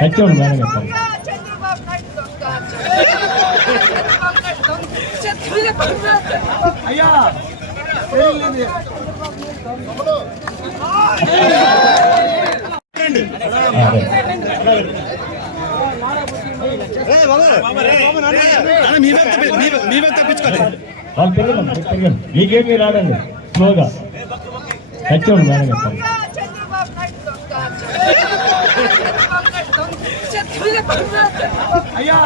సత్యం madam చెప్పండి. అయ్యా తప్పించుకోండి వాళ్ళు పిల్లలు మీకేమీ రాడండి స్లోగా సత్యం మేడం చెప్పండి. అయ్యా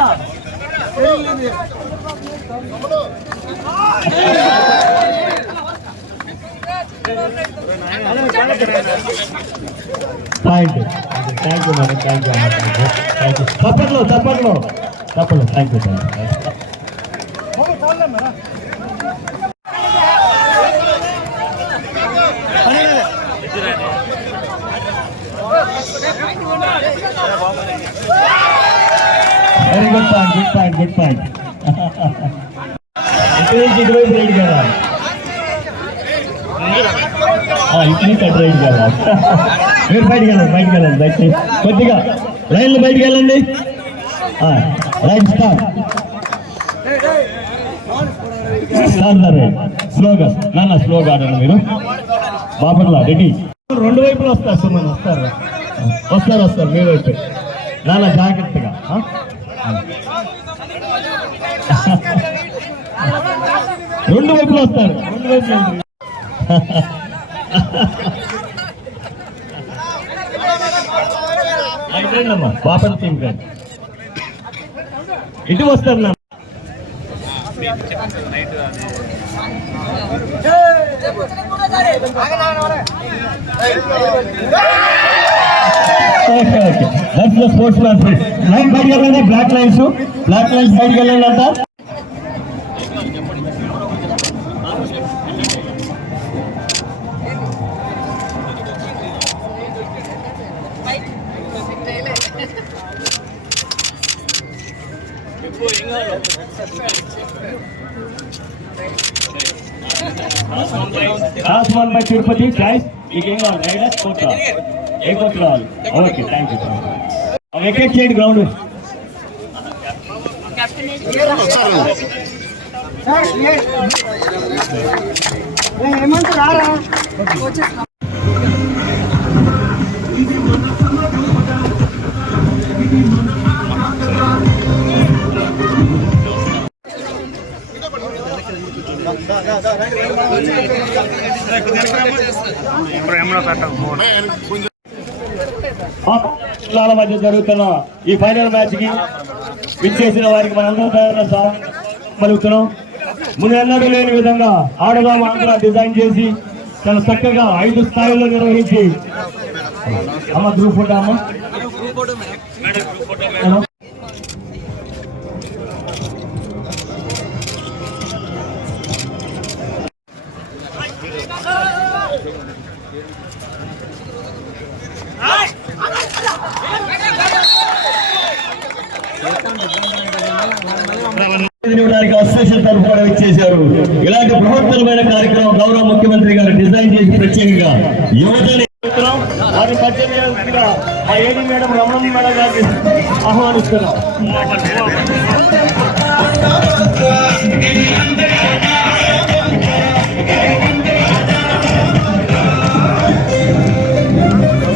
point. Thank you madam, thank you thank you. తప్పట్లో తప్పట్లో తప్పట్లో thank you thank you. Very good point, good point, good point. ఇటువైపు రైడ్ కదా, ఇటు కట్ రైడ్ కదా. మీరు బయటికి వెళ్ళండి, బయటికి వెళ్ళండి, బయట కొద్దిగా లైన్లో బయటికి వెళ్ళండి. Right start. స్లోగా నాన్న, స్లోగా ఆడండి మీరు. బాపట్ల రెడీ. రెండు వైపులు వస్తారు సుమన్, వస్తారు వస్తారు వస్తారు మీ వైపు. నాన్న జాగ్రత్తగా. రెండు వైపులు వస్తారు, రెండు వైపులు. అమ్మా బాపట్ల టీం కాదు, ఇటు వస్తారు నా. Okay okay, that's the sports man spirit. Line బయటకు వెళ్ళండి, బ్లాక్ లైన్స్ బయటకు వెళ్ళండి అంట. Last one by Tirupati, guys. You came on riders, Kotra. A Kotra all. Okay, thank you. Vacate change ground. జిల్లాల మధ్య జరుగుతున్న ఈ ఫైనల్ మ్యాచ్ కి విచ్చేసిన వారికి మనందరూ పలుకుతున్నాం. ముందు ఎన్నడూ లేని విధంగా ఆడదాం ఆంధ్ర డిజైన్ చేసి చాలా చక్కగా 5 స్థాయిల్లో నిర్వహించి అమ్మ గ్రూప్ ఫోటో అమ్మ. అసోసియేషన్ తరఫు కూడా ఇచ్చేశారు. ఇలాంటి బృహత్తరమైన కార్యక్రమం గౌరవ ముఖ్యమంత్రి గారు డిజైన్ చేసి ప్రత్యేకంగా యువతని వారి పద్దెనిమిదిగా మా ఏడి మేడం రమణ మేడం గారిని ఆహ్వానిస్తున్నాం.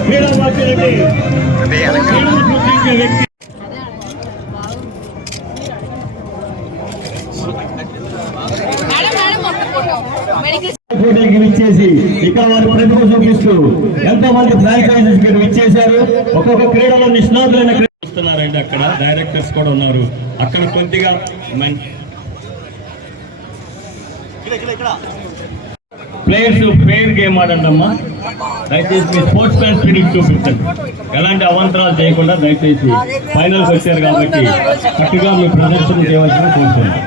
క్రీడా వాక్యాలండి వ్యక్తి పోటీకి విచ్చేసి ఇక్కడ వారి ప్రతిభ చూపిస్తూ ఎంతో మంది ఫ్రాంచైజీస్ కి విచ్చేశారు. ఒక్కొక్క క్రీడలో నిష్ణాతులైన క్రీడిస్తున్నారండి. అక్కడ డైరెక్టర్స్ కూడా ఉన్నారు. అక్కడ కొద్దిగా ప్లేయర్స్ ఫెయిర్ గేమ్ ఆడండి అమ్మా. దయచేసి మీ స్పోర్ట్స్ మ్యాన్ స్పిరిట్ చూపించండి. ఎలాంటి అవాంతరాలు చేయకుండా దయచేసి ఫైనల్కి వచ్చారు కాబట్టి కట్టుగా మీ ప్రదర్శన చేయవలసిన కోరుతున్నాను.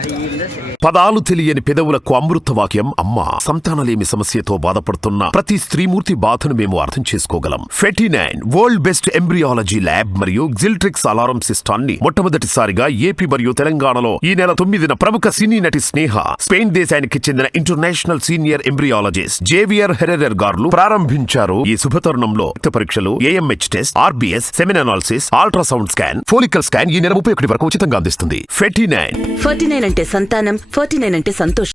Ahí పదాలు తెలియని పెదవులకు అమృత వాక్యం అమ్మ. సంతానలేమి సమస్యతో బాధపడుతున్న ప్రతి స్త్రీమూర్తి బాధను మేము అర్థం చేసుకోగలం. ఫెటినైన్ వరల్డ్ బెస్ట్ ఎంబ్రియాలజీ ల్యాబ్ మరియు జిల్ట్రిక్స్ అలారం సిస్టాన్ని మొట్టమొదటిసారిగా ఏపీ మరియు తెలంగాణలో ఈ నెల 9న ప్రముఖ సినీ నటి స్నేహ, స్పెయిన్ దేశానికి చెందిన international senior embryologist Javier Herrera గారు ప్రారంభించారు. ఈ శుభతరుణంలో రక్త పరీక్షలు, AMH test, RBS, సెమిన్ analysis, ultrasound scan, follicle scan ఈ నెల 31 వరకు ఉచితంగా అందిస్తుంది. 49 49 అంటే సంతానం, 49 అంటే సంతోషం.